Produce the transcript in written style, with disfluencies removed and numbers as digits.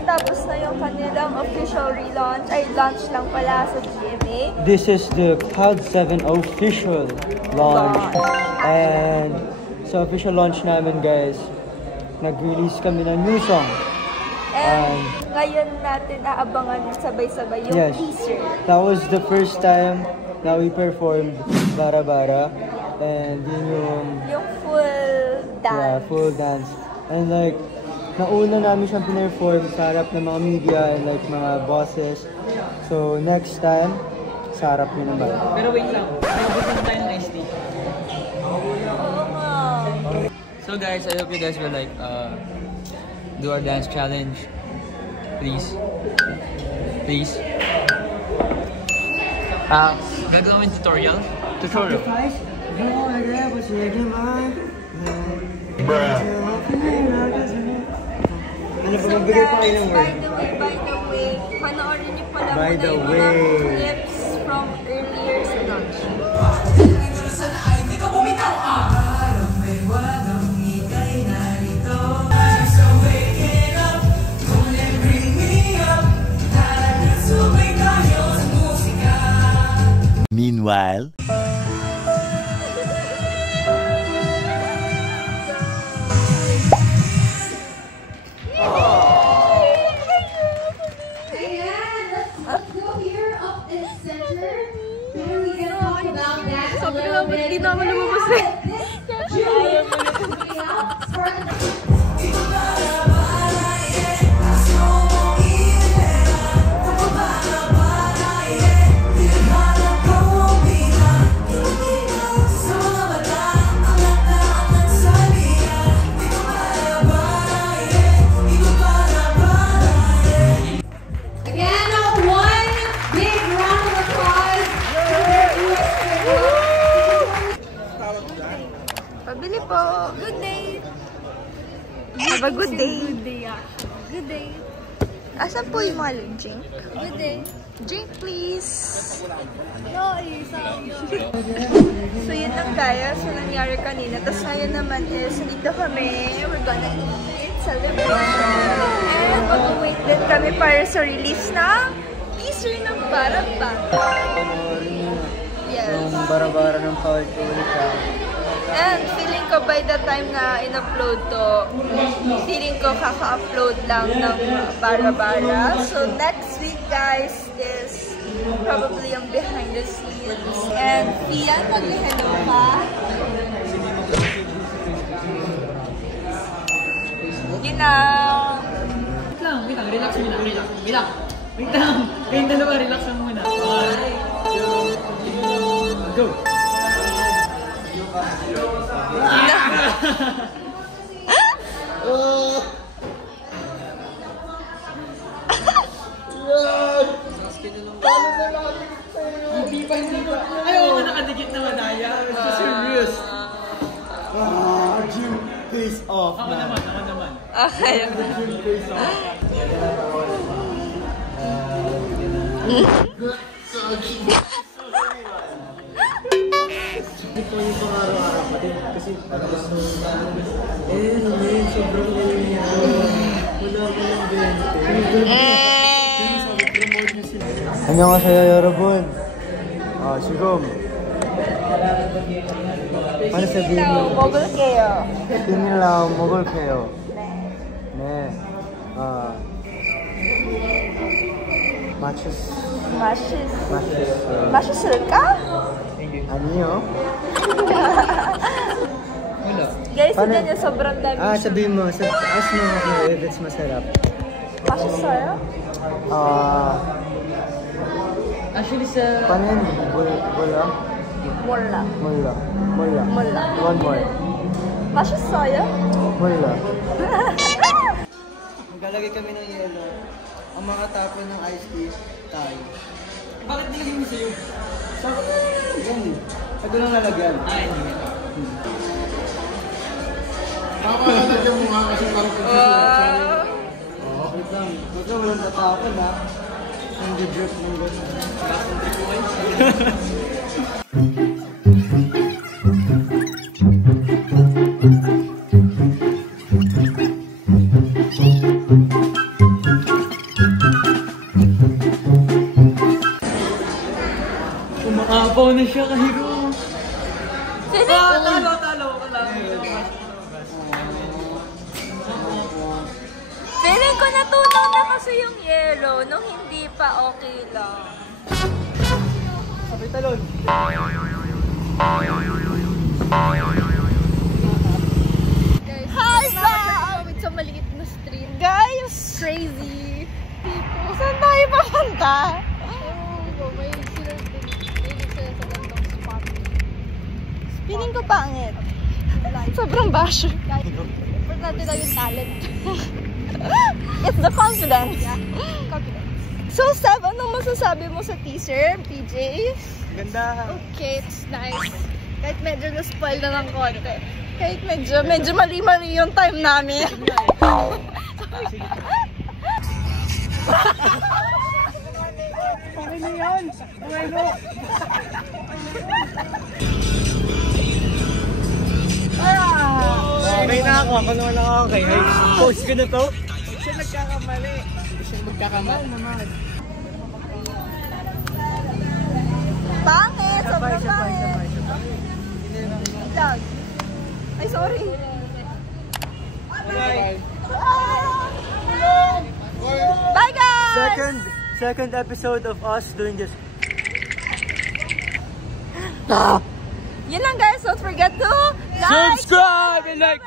natapos na yung kanilang official relaunch, ay launch lang pala sa GMA. This is the Cloud 7 official launch. And sa official launch namin guys, nag-release kami ng new song. And ngayon natin aabangan sabay-sabay yung teaser. That was the first time na we performed Bara Bara. And yun yung full dance. Yeah, full dance. And like, nauna namin siyang pinerform sa harap ng mga media and like mga bosses. So next time, sa harap nyo naman. Pero wait lang, nagubusan tayo ng SD. So guys, I hope you guys will like do our dance challenge. Please. Please. Gagawin tutorial? Tutorial. Bruh. Ano pa magbigay pa kayo ng word? By the way, panoorin niyo pala muna yung mga clips from earlier sa launch. Meanwhile, Hindi na ako lumabas na. Pabili po. Good day. Have a good day. Good day, Good day. Asan po yung mga drink? Good day. Drink, please. No, so, yun lang guys. So, nangyari kanina. Tapos ngayon naman is, dito kami. We're gonna eat, celebrate. And mag-wait din kami para sa release na teaser ng Bara Bara. Yes. Yung Bara Bara ng Power to ulit. And feeling ko by the time na in-upload to, feeling ko kaka-upload lang ng Bara Bara. So next week guys is probably yung behind the scenes. And Ian, mag-hello ka. Yun na. Wait lang, relax muna. Wait lang. Kayong dalawa, relax lang muna. 1, 2, go! Ayaw ko nakadikit na madaya. Serious. Jim, face off. Ako naman. Okay. Jim, face off. Hindi ko yung pang-araw-araw pa din kasi sobrang wala ko ng 20. 안녕하세요 여러분. 지금 ano sabihin mo? Mogul kayo. Pinilaw mogul kayo. 네. Mashisulka? 아니요. Guys, hindi niya sobrang dami. Sabihin mo, ask mo ako if it's masarap. Mashisaya? Actually sa... Paano yun? Bula? Mulla. One more. Mashisaya? Mulla. Maglalagay kami ng yelo. Ang mga tapon ng iced tea, tayo. Bakit nilagay mo sa'yo? Ito lang nalagyan. Hindi. Nakakalagyan mo nga kasi parang pagkakas. Wait lang. Huwag ka walang tatapon ha. Ang drip ng gano'n. nakahiro. Talo ko lang. Feeling ko natunaw na kasi yung yellow nung hindi pa okay lang. Sabay talon. Hi, Sam! With sa maliit na street. Guys! Crazy. People. Saan tayo papunta? May sila sa gandang spot. Feeling ko pangit. Sobrang basher. Pero natin lang yung talent. It's the confidence. Yeah, confidence. So, Sab, anong masasabi mo sa teaser, PJ? Ganda. Okay, it's nice. Kahit medyo na-spoil na ng konti. Kahit medyo mali-mali yung time namin. Pare na yan! Bueno! Okay na ako. Ako naman ako okay. Post ko na to. Siya nagkakamali. Siya magkakamali naman. Pangit! Sobrang pangit! Vlog. Ay, sorry. Bye, guys! Second episode of us doing this. Yun lang, guys. Don't forget to like, Subscribe and like.